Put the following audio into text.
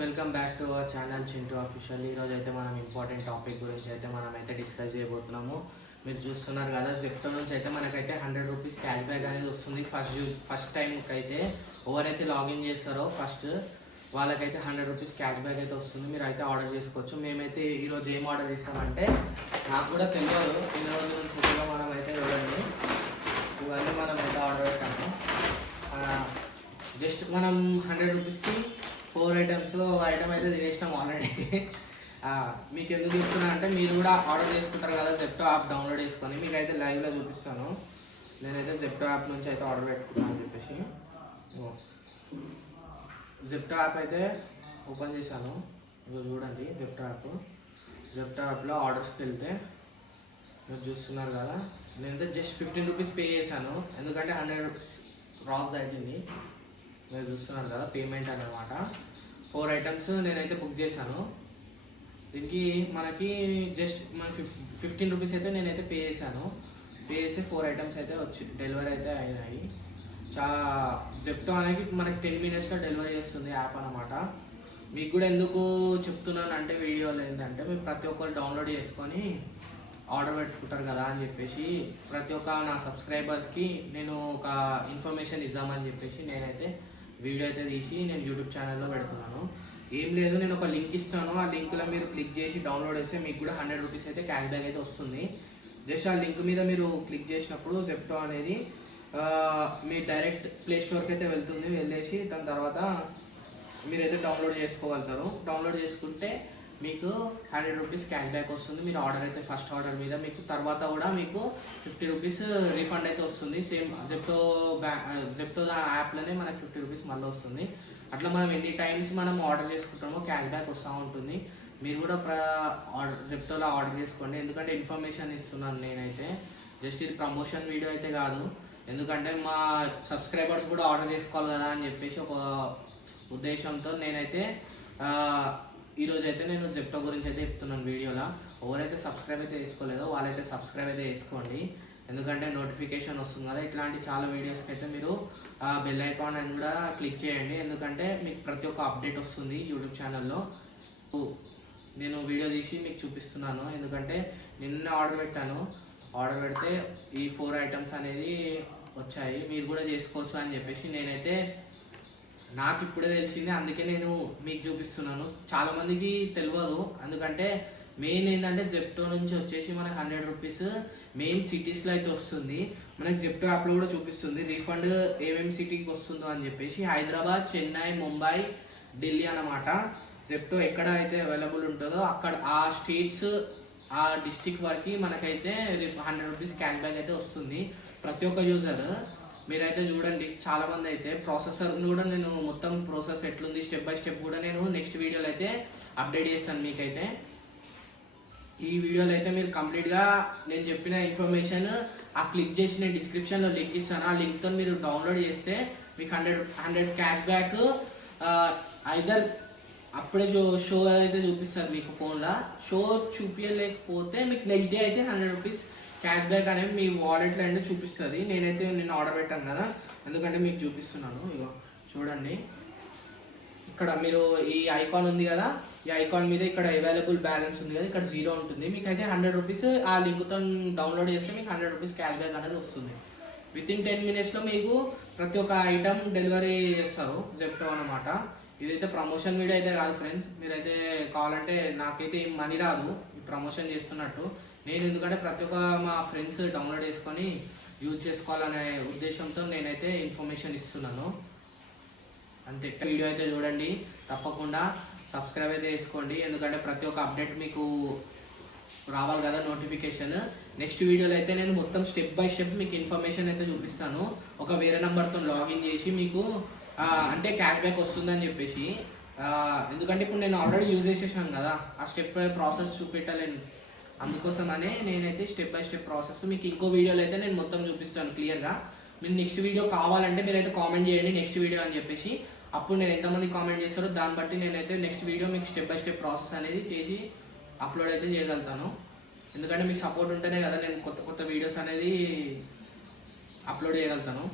Welcome back to our channel Chintu official. ఈరోజు అయితే మనం ఇంపార్టెంట్ టాపిక్ గురించి అయితే మనమైతే డిస్కస్ చేయబోతున్నాము. మీరు చూస్తున్నారు కదా, జెప్టో నుంచి అయితే మనకైతే 100 రూపీస్ క్యాష్ బ్యాక్ అనేది వస్తుంది. ఫస్ట్ టైంకి అయితే ఎవరైతే లాగిన్ చేస్తారో వాళ్ళకైతే 100 రూపీస్ క్యాష్ బ్యాక్ అయితే వస్తుంది. మీరు అయితే ఆర్డర్ చేసుకోవచ్చు. మేమైతే ఈరోజు ఏం ఆర్డర్ చేస్తామంటే, నాకు కూడా తెలియదు, ఇన్ని రోజుల నుంచి కూడా మనం అయితే చూడండి, ఇవన్నీ మనం అయితే ఆర్డర్ పెట్టాము. జస్ట్ మనం 100 రూపీస్కి 4 ఐటమ్స్ ఐటమ్ అయితే తినేసినాం ఆల్రెడీ. మీకు ఎందుకు చెప్తున్నా అంటే, మీరు కూడా ఆర్డర్ చేసుకుంటారు కదా జెప్టో యాప్ డౌన్లోడ్ చేసుకొని. మీకైతే లైవ్లో చూపిస్తాను. నేనైతే జెప్టో యాప్ నుంచి అయితే ఆర్డర్ పెట్టుకున్నాను అని చెప్పేసి జెప్టో యాప్ అయితే ఓపెన్ చేశాను. ఇదో చూడండి జెప్టో యాప్లో ఆర్డర్స్కి వెళ్తే మీరు చూస్తున్నారు కదా, నేనైతే జస్ట్ 15 రూపీస్ పే చేశాను. ఎందుకంటే 100 రూపీస్ రాస్ దాటింది. మీరు చూస్తున్నారు కదా, పేమెంట్ అన్నమాట. 4 ఐటమ్స్ నేనైతే బుక్ చేశాను. దీనికి మనకి జస్ట్ మన 15 రూపీస్ అయితే నేనైతే పే చేశాను. పే చేసి 4 ఐటమ్స్ అయితే వచ్చి డెలివరీ అయితే అయినాయి. జెప్టో అనేది మనకి 10 మినిట్స్లో డెలివరీ చేస్తుంది యాప్ అన్నమాట. మీకు కూడా ఎందుకు చెప్తున్నాను అంటే, వీడియోలో ఏంటంటే, మీరు ప్రతి ఒక్కరు డౌన్లోడ్ చేసుకొని ఆర్డర్ పెట్టుకుంటారు కదా అని చెప్పేసి, ప్రతి ఒక్క నా సబ్స్క్రైబర్స్కి నేను ఒక ఇన్ఫర్మేషన్ ఇద్దామని చెప్పేసి నేనైతే వీడియో అయితే తీసి నేను యూట్యూబ్ ఛానల్లో పెడుతున్నాను. ఏం లేదు, నేను ఒక లింక్ ఇస్తాను. ఆ లింక్లో మీరు క్లిక్ చేసి డౌన్లోడ్ చేస్తే మీకు కూడా 100 రూపీస్ అయితే క్యాష్ బ్యాక్ అయితే వస్తుంది. జస్ట్ ఆ లింక్ మీద మీరు క్లిక్ చేసినప్పుడు జెప్టో అనేది మీ డైరెక్ట్ ప్లే స్టోర్కి అయితే వెళ్తుంది. వెళ్ళేసి దాని తర్వాత మీరైతే డౌన్లోడ్ చేసుకోగలుగుతారు. డౌన్లోడ్ చేసుకుంటే మీకు 100 రూపీస్ క్యాష్ బ్యాక్ వస్తుంది. మీరు ఆర్డర్ అయితే ఫస్ట్ ఆర్డర్ మీద మీకు తర్వాత కూడా మీకు 50 రూపీస్ రీఫండ్ అయితే వస్తుంది. సేమ్ జెప్టో యాప్లోనే మనకు 50 రూపీస్ మళ్ళీ వస్తుంది. అట్లా మనం ఎన్ని టైమ్స్ మనం ఆర్డర్ చేసుకుంటామో క్యాష్ బ్యాక్ వస్తూ ఉంటుంది. మీరు కూడా జెప్టోలో ఆర్డర్ చేసుకోండి. ఎందుకంటే ఇన్ఫర్మేషన్ ఇస్తున్నాను నేనైతే. జస్ట్ ఇది ప్రమోషన్ వీడియో అయితే కాదు. ఎందుకంటే మా సబ్స్క్రైబర్స్ కూడా ఆర్డర్ చేసుకోవాలి కదా అని చెప్పేసి ఒక ఉద్దేశంతో నేనైతే ఈరోజు అయితే నేను జెప్టో గురించి అయితే చెప్తున్నాను వీడియోలో. ఎవరైతే సబ్స్క్రైబ్ అయితే చేసుకోలేదో వాళ్ళైతే సబ్స్క్రైబ్ అయితే చేసుకోండి. ఎందుకంటే నోటిఫికేషన్ వస్తుంది కదా, ఇట్లాంటి చాలా వీడియోస్కి అయితే మీరు బెల్ ఐకాన్ అని కూడా క్లిక్ చేయండి. ఎందుకంటే మీకు ప్రతి ఒక్క అప్డేట్ వస్తుంది యూట్యూబ్ ఛానల్లో. నేను వీడియో తీసి మీకు చూపిస్తున్నాను. ఎందుకంటే నిన్న ఆర్డర్ పెట్టాను. ఆర్డర్ పెడితే ఈ 4 ఐటమ్స్ అనేది వచ్చాయి. మీరు కూడా చేసుకోవచ్చు అని చెప్పేసి నేనైతే, నాకు ఇప్పుడే తెలిసింది, అందుకే నేను మీకు చూపిస్తున్నాను. చాలామందికి తెలియదు. ఎందుకంటే మెయిన్ ఏంటంటే, జెప్టో నుంచి వచ్చేసి మనకు 100 రూపీస్ మెయిన్ సిటీస్లో అయితే వస్తుంది. మనకి జెప్టో యాప్లో కూడా చూపిస్తుంది రీఫండ్ ఏమేమి సిటీకి వస్తుందో అని చెప్పేసి. హైదరాబాద్, చెన్నై, ముంబై, ఢిల్లీ అన్నమాట. జెప్టో ఎక్కడ అయితే అవైలబుల్ ఉంటుందో అక్కడ ఆ స్టేట్స్, ఆ డిస్టిక్ వరకు మనకైతే 100 రూపీస్ క్యాష్ బ్యాక్ అయితే వస్తుంది ప్రతి ఒక్క యూజర్. మీరైతే చూడండి, చాలామంది అయితే ప్రాసెసర్ని కూడా నేను మొత్తం ప్రాసెస్ ఎట్లుంది స్టెప్ బై స్టెప్ కూడా నేను నెక్స్ట్ వీడియోలో అయితే అప్డేట్ చేస్తాను మీకైతే. ఈ వీడియోలో అయితే మీరు కంప్లీట్గా నేను చెప్పిన ఇన్ఫర్మేషన్ ఆ క్లిక్ చేసి నేను డిస్క్రిప్షన్లో లింక్ ఇస్తాను. ఆ లింక్తో మీరు డౌన్లోడ్ చేస్తే మీకు 100 క్యాష్ బ్యాక్ ఐదర్ అప్పుడే షో అయితే చూపిస్తారు మీకు ఫోన్లో. షో చూపించలేకపోతే మీకు నెక్స్ట్ డే అయితే 100 రూపీస్ క్యాష్ బ్యాక్ అనేది మీ వాలెట్లో అయితే చూపిస్తుంది. నేనైతే నిన్న ఆర్డర్ పెట్టాను కదా, ఎందుకంటే మీకు చూపిస్తున్నాను. ఇగో చూడండి, ఇక్కడ మీరు ఈ ఐకాన్ ఉంది కదా, ఈ ఐకాన్ మీద ఇక్కడ అవైలబుల్ బ్యాలెన్స్ ఉంది కదా, ఇక్కడ 0 ఉంటుంది. మీకు అయితే 100 రూపీస్ ఆ లింక్తో డౌన్లోడ్ చేస్తే మీకు 100 రూపీస్ క్యాష్ బ్యాక్ అనేది వస్తుంది. వితిన్ 10 మినిట్స్లో మీకు ప్రతి ఒక్క ఐటమ్ డెలివరీ చేస్తారు జెప్టో అన్నమాట. ఇదైతే ప్రమోషన్ వీడియో అయితే కాదు ఫ్రెండ్స్. మీరైతే కావాలంటే, నాకైతే ఏం మనీ రాదు ఈ ప్రమోషన్ చేస్తున్నట్టు. నేను ఎందుకంటే ప్రతి ఒక్క మా ఫ్రెండ్స్ డౌన్లోడ్ చేసుకొని యూజ్ చేసుకోవాలనే ఉద్దేశంతో నేనైతే ఇన్ఫర్మేషన్ ఇస్తున్నాను. అంతే. వీడియో అయితే చూడండి, తప్పకుండా సబ్స్క్రైబ్ అయితే చేసుకోండి. ఎందుకంటే ప్రతి ఒక్క అప్డేట్ మీకు రావాలి కదా, నోటిఫికేషన్. నెక్స్ట్ వీడియోలో అయితే నేను మొత్తం స్టెప్ బై స్టెప్ మీకు ఇన్ఫర్మేషన్ అయితే చూపిస్తాను. ఒక వేరే నెంబర్తో లాగిన్ చేసి మీకు అంటే క్యాష్ బ్యాక్ వస్తుందని చెప్పేసి. ఎందుకంటే ఇప్పుడు నేను ఆల్రెడీ యూజ్ చేసేసాను కదా, ఆ స్టెప్ బై ప్రాసెస్ చూపెట్టలేను. అందుకోసమనే నేనైతే స్టెప్ బై స్టెప్ ప్రాసెస్ మీకు ఇంకో వీడియోలో అయితే నేను మొత్తం చూపిస్తాను క్లియర్గా. మీరు నెక్స్ట్ వీడియో కావాలంటే మీరైతే కామెంట్ చేయండి నెక్స్ట్ వీడియో అని చెప్పేసి. అప్పుడు నేను ఎంతమంది కామెంట్ చేస్తారో దాన్ని బట్టి నేనైతే నెక్స్ట్ వీడియో మీకు స్టెప్ బై స్టెప్ ప్రాసెస్ అనేది చేసి అప్లోడ్ అయితే చేయగలుగుతాను. ఎందుకంటే మీకు సపోర్ట్ ఉంటేనే కదా నేను కొత్త వీడియోస్ అనేది అప్లోడ్ చేయగలుగుతాను.